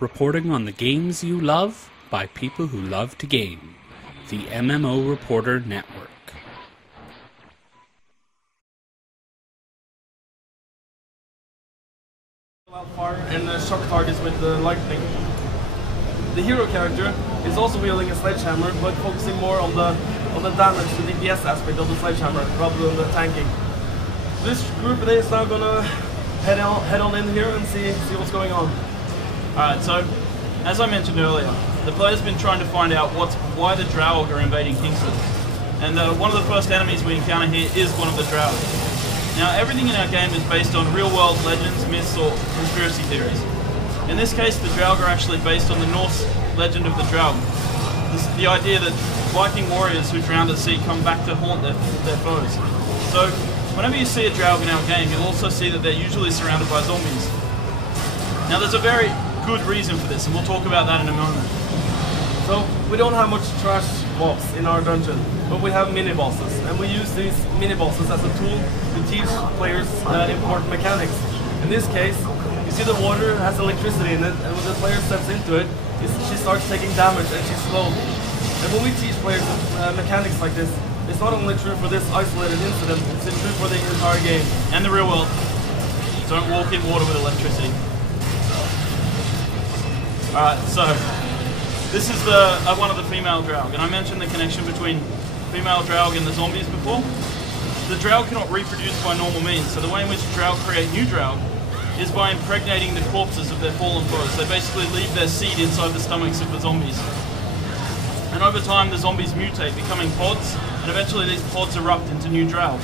reporting on the games you love by people who love to game. The MMO Reporter Network. Fire and shock targets with lightning. The hero character is also wielding a sledgehammer, but focusing more on the damage, the DPS aspect of the sledgehammer, rather than the tanking. This group today is now gonna head on in here and see what's going on. Alright, so as I mentioned earlier, the player's been trying to find out why the Drow are invading Kingston. And one of the first enemies we encounter here is one of the Drow. Now, everything in our game is based on real-world legends, myths, or conspiracy theories. In this case, the Drow are actually based on the Norse legend of the Drow. The idea that Viking warriors who drowned at sea come back to haunt their foes. So, whenever you see a Drow in our game, you'll also see that they're usually surrounded by zombies. Now, there's a very good reason for this, and we'll talk about that in a moment. So, we don't have much trash mobs in our dungeon, but we have mini-bosses, and we use these mini-bosses as a tool to teach players important mechanics. In this case, you see the water has electricity in it, and when the player steps into it, she starts taking damage and she's slow. And when we teach players mechanics like this, it's not only true for this isolated incident, it's true for the entire game. And the real world. Don't walk in water with electricity. Alright, so this is one of the female Drow, and I mentioned the connection between female Drow and the zombies before. The Drow cannot reproduce by normal means, so the way in which Drow create new Drow is by impregnating the corpses of their fallen foes. They basically leave their seed inside the stomachs of the zombies. And over time the zombies mutate, becoming pods, and eventually these pods erupt into new Drow.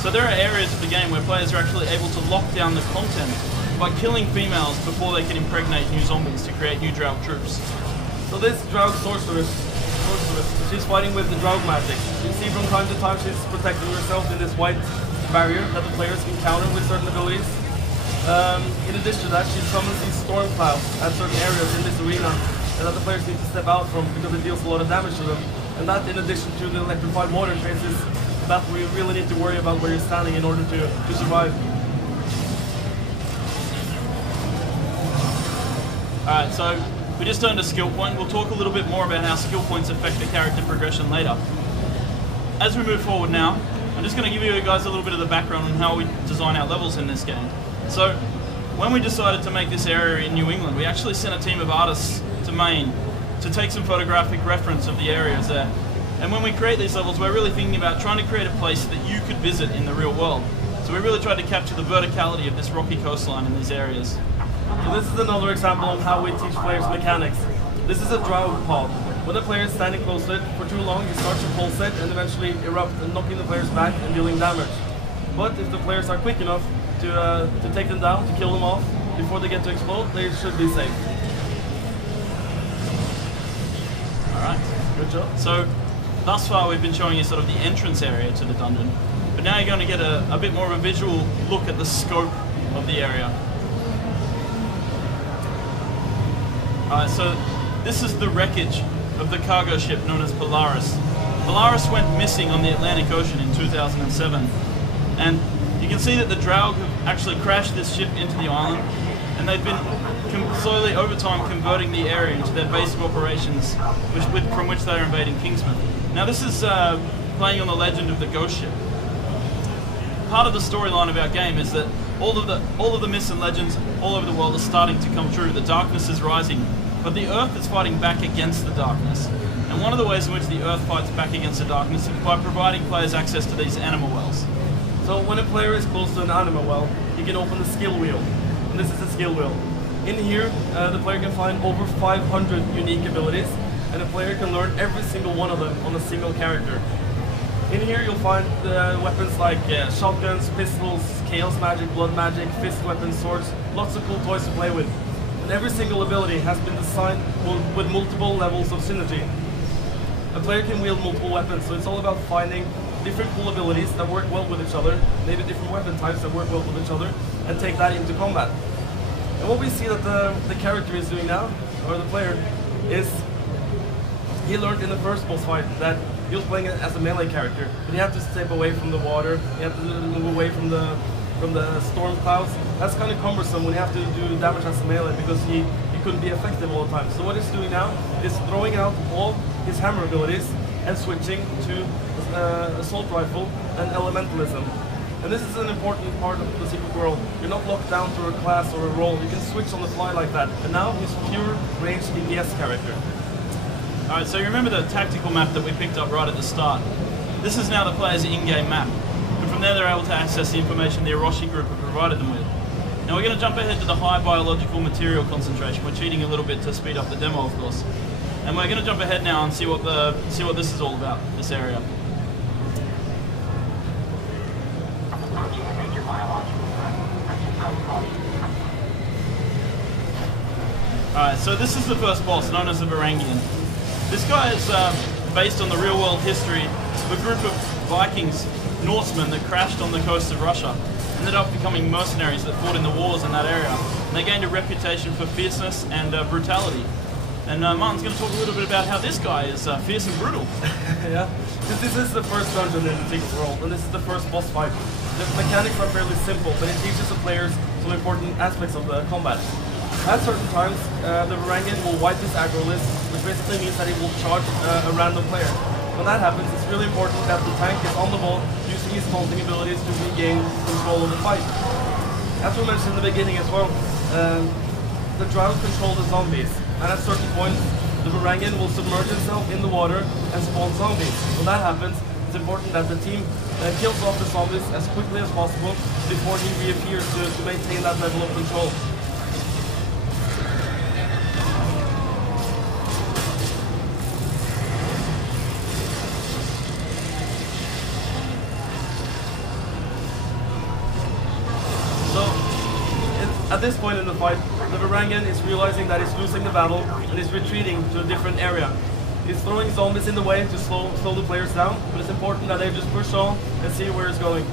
So there are areas of the game where players are actually able to lock down the content by killing females before they can impregnate new zombies to create new Drow troops. So this Drow sorceress, she's fighting with the Drow magic. You see from time to time she's protecting herself in this white barrier that the players can counter with certain abilities. In addition to that, she summons these storm clouds at certain areas in this arena and that the players need to step out from because it deals a lot of damage to them. And that, in addition to the electrified water traces, that we really need to worry about where you're standing in order to survive. Alright, so we just turned a skill point. We'll talk a little bit more about how skill points affect the character progression later. As we move forward now, I'm just going to give you guys a little bit of the background on how we design our levels in this game. So, when we decided to make this area in New England, we actually sent a team of artists to Maine to take some photographic reference of the areas there. And when we create these levels, we're really thinking about trying to create a place that you could visit in the real world. So we really tried to capture the verticality of this rocky coastline in these areas. So this is another example of how we teach players mechanics. This is a Drow pod. When the player is standing close to it for too long, it starts to pulsate and eventually erupt, and knocking the players back and dealing damage. But if the players are quick enough to take them down, to kill them off, before they get to explode, they should be safe. Alright. Good job. So, thus far we've been showing you sort of the entrance area to the dungeon, but now you're going to get a bit more of a visual look at the scope of the area. Alright, so this is the wreckage of the cargo ship known as Polaris. Polaris went missing on the Atlantic Ocean in 2007, and you can see that the Drow have actually crashed this ship into the island, and they've been slowly over time converting the area into their base of operations from which they're invading Kingsman. Now this is playing on the legend of the ghost ship. Part of the storyline of our game is that all of the myths and legends all over the world are starting to come true. The darkness is rising, but the Earth is fighting back against the darkness. And one of the ways in which the Earth fights back against the darkness is by providing players access to these animal wells. So when a player is close to an animal well, he can open the skill wheel. And this is the skill wheel. In here, the player can find over 500 unique abilities, and the player can learn every single one of them on a single character. In here you'll find weapons like shotguns, pistols, chaos magic, blood magic, fist weapons, swords, lots of cool toys to play with. And every single ability has been designed with multiple levels of synergy. A player can wield multiple weapons, so it's all about finding different cool abilities that work well with each other, maybe different weapon types that work well with each other, and take that into combat. And what we see that the character is doing now, or the player, is he learned in the first boss fight that he was playing as a melee character, but you have to step away from the water, you have to move away from the storm clouds. That's kind of cumbersome when you have to do damage as a melee, because he he couldn't be effective all the time. So what he's doing now is throwing out all his hammer abilities and switching to assault rifle and elementalism. And this is an important part of the secret world. You're not locked down to a class or a role. You can switch on the fly like that. And now he's pure ranged DPS character. Alright, so you remember the tactical map that we picked up right at the start? This is now the player's in-game map. And from there they're able to access the information the Orochi group have provided them with. Now we're going to jump ahead to the high biological material concentration. We're cheating a little bit to speed up the demo, of course. And we're going to jump ahead now and see what this is all about, this area. Alright, so this is the first boss, known as the Varangian. This guy is based on the real-world history of a group of Vikings, Norsemen, that crashed on the coast of Russia. Ended up becoming mercenaries that fought in the wars in that area. And they gained a reputation for fierceness and brutality. And Martin's going to talk a little bit about how this guy is fierce and brutal. Yeah, this is the first dungeon in the secret world, and this is the first boss fight. The mechanics are fairly simple, but it teaches the players some important aspects of the combat. At certain times, the Varangian will wipe his aggro list, which basically means that he will charge a random player. When that happens, it's really important that the tank is on the ball, using his taunting abilities to regain control of the fight. As we mentioned in the beginning as well, the Drow control the zombies, and at certain points, the Varangian will submerge himself in the water and spawn zombies. When that happens, it's important that the team kills off the zombies as quickly as possible before he reappears to maintain that level of control. At this point in the fight, the Varangian is realizing that he's losing the battle and is retreating to a different area. He's throwing zombies in the way to slow the players down, but it's important that they just push on and see where it's going.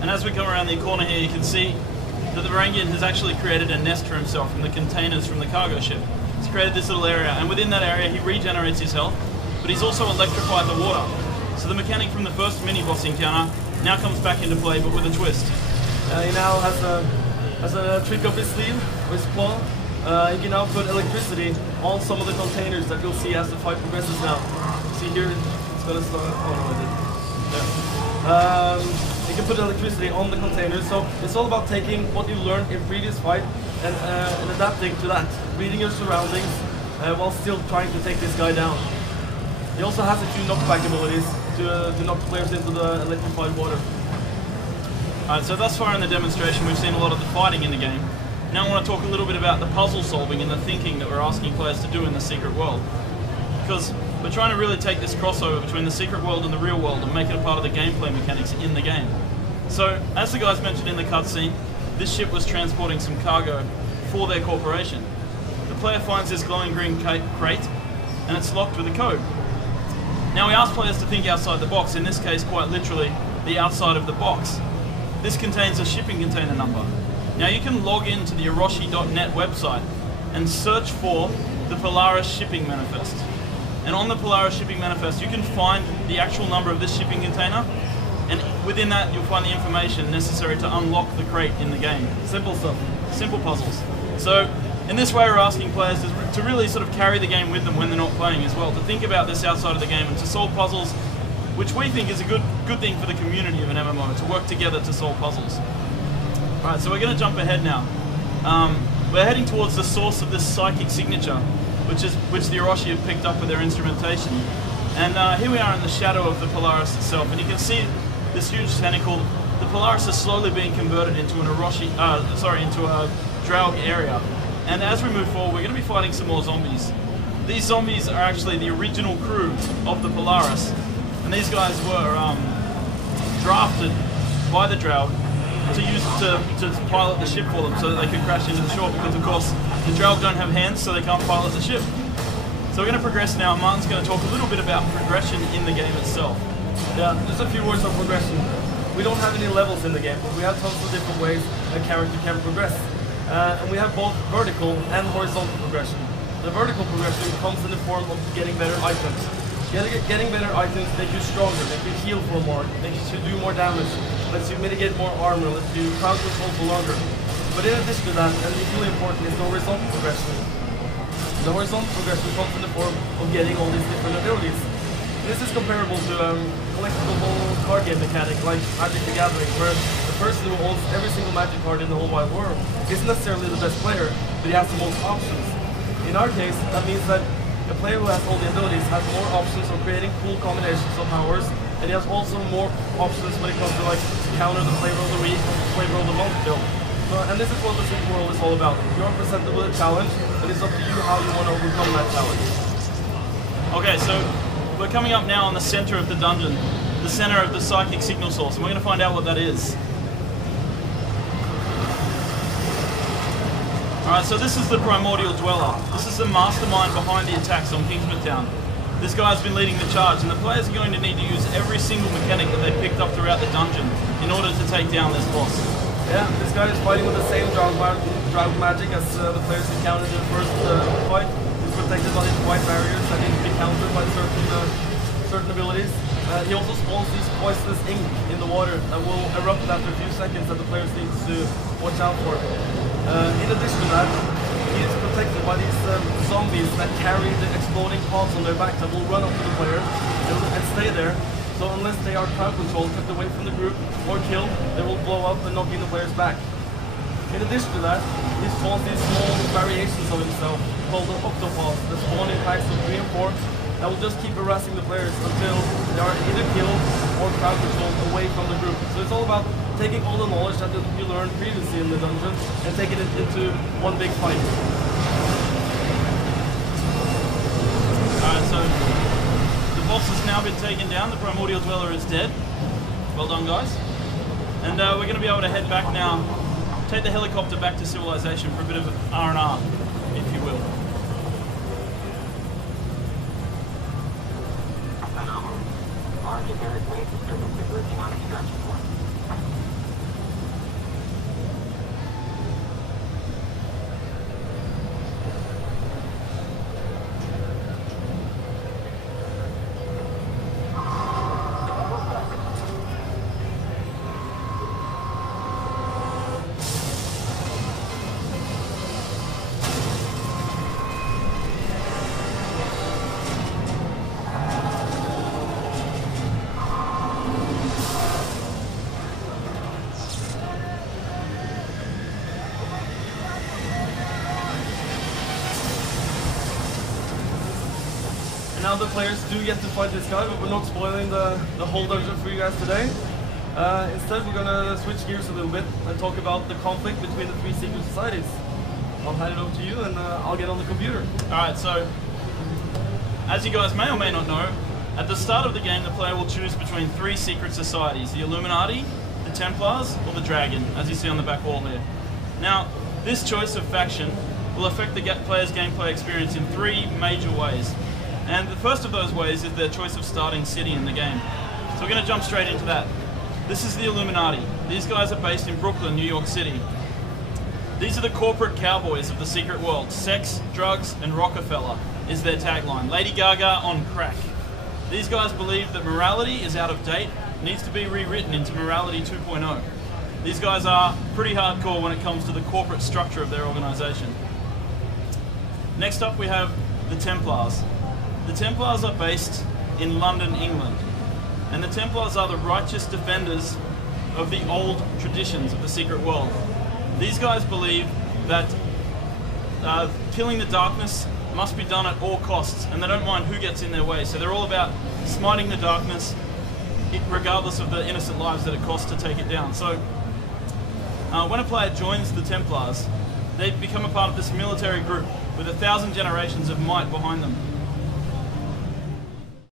And as we come around the corner here, you can see that the Varangian has actually created a nest for himself from the containers from the cargo ship. He's created this little area, and within that area he regenerates his health, but he's also electrified the water. So the mechanic from the first mini-boss encounter now comes back into play, but with a twist. He now has a trick up his sleeve with his claw. He can now put electricity on some of the containers that you'll see as the fight progresses now. See here, it's gonna start. Oh no, I didn't. Yeah. You can put electricity on the containers, so it's all about taking what you learned in previous fight and adapting to that, reading your surroundings while still trying to take this guy down. He also has a few knockback abilities to knock players into the electrified water. Alright, so thus far in the demonstration we've seen a lot of the fighting in the game. Now I want to talk a little bit about the puzzle solving and the thinking that we're asking players to do in the secret world. Because we're trying to really take this crossover between the secret world and the real world and make it a part of the gameplay mechanics in the game. So, as the guys mentioned in the cutscene, this ship was transporting some cargo for their corporation. The player finds this glowing green crate and it's locked with a code. Now we ask players to think outside the box, in this case quite literally the outside of the box. This contains a shipping container number. Now you can log into the Orochi.net website and search for the Polaris shipping manifest. And on the Polaris shipping manifest you can find the actual number of this shipping container, and within that you'll find the information necessary to unlock the crate in the game. Simple stuff, simple puzzles. So in this way we're asking players to really sort of carry the game with them when they're not playing as well, to think about this outside of the game and to solve puzzles, which we think is a good thing for the community of an MMO, to work together to solve puzzles. Alright, so we're going to jump ahead now. We're heading towards the source of this psychic signature, which the Orochi have picked up with their instrumentation. And here we are in the shadow of the Polaris itself, and you can see this huge tentacle. The Polaris is slowly being converted into an into a Drow area. And as we move forward, we're going to be fighting some more zombies. These zombies are actually the original crew of the Polaris. And these guys were drafted by the Drow to pilot the ship for them so that they could crash into the shore, because of course the Drow don't have hands, so they can't pilot the ship. So we're going to progress now. Martin's going to talk a little bit about progression in the game itself. Yeah, just a few words on progression. We don't have any levels in the game, but we have tons of different ways a character can progress. And we have both vertical and horizontal progression. The vertical progression comes in the form of getting better items. Getting better items make you stronger, make you heal for more, makes you do more damage, lets you mitigate more armor, lets you crowd control for longer. But in addition to that, and equally important, is the horizontal progression. The horizontal progression comes in the form of getting all these different abilities. This is comparable to collectible card game mechanic like Magic the Gathering, where the person who owns every single Magic card in the whole wide world isn't necessarily the best player, but he has the most options. In our case, that means that a player who has all the abilities has more options of creating cool combinations of powers, and he has also more options when it comes to like counter the flavor of the week, flavor of the month build. And this is what the Secret World is all about. You are presented with a challenge, and it's up to you how you want to overcome that challenge. Okay, so we're coming up now on the center of the dungeon, the center of the psychic signal source, and we're going to find out what that is. Alright, so this is the Primordial Dweller. This is the mastermind behind the attacks on Kingsman Town. This guy's been leading the charge, and the players are going to need to use every single mechanic that they picked up throughout the dungeon in order to take down this boss. Yeah, this guy is fighting with the same Drow magic as the players encountered in the first fight. He's protected by these white barriers that need to be countered by certain abilities. He also spawns these poisonous ink in the water that will erupt after a few seconds that the players need to watch out for. In addition to that, he is protected by these zombies that carry the exploding pods on their back that will run up to the player and stay there. So unless they are crowd controlled, kept away from the group, or killed, they will blow up and knocking the players back. In addition to that, he spawns these small variations of himself called the octopods that spawn in packs of 3 and 4 that will just keep harassing the players until they are either killed or crowd controlled away from the group. So it's all about taking all the knowledge that you learned previously in the dungeon and taking it into one big fight. Alright, so the boss has now been taken down. The Primordial Dweller is dead. Well done, guys. And we're going to be able to head back now, take the helicopter back to civilization for a bit of R&R, if you will. Now the players do get to fight this guy, but we're not spoiling the whole dungeon for you guys today. Instead, we're gonna switch gears a little bit and talk about the conflict between the 3 secret societies. I'll hand it over to you, and I'll get on the computer. Alright, so as you guys may or may not know, at the start of the game the player will choose between 3 secret societies: the Illuminati, the Templars, or the Dragon, as you see on the back wall here. Now, this choice of faction will affect the player's gameplay experience in 3 major ways. And the first of those ways is their choice of starting city in the game. So we're going to jump straight into that. This is the Illuminati. These guys are based in Brooklyn, New York City. These are the corporate cowboys of the secret world. Sex, drugs, and Rockefeller is their tagline. Lady Gaga on crack. These guys believe that morality is out of date, needs to be rewritten into morality 2.0. These guys are pretty hardcore when it comes to the corporate structure of their organization. Next up we have the Templars. The Templars are based in London, England, and the Templars are the righteous defenders of the old traditions of the secret world. These guys believe that killing the darkness must be done at all costs, and they don't mind who gets in their way, so they're all about smiting the darkness regardless of the innocent lives that it costs to take it down. So when a player joins the Templars, they become a part of this military group with 1,000 generations of might behind them.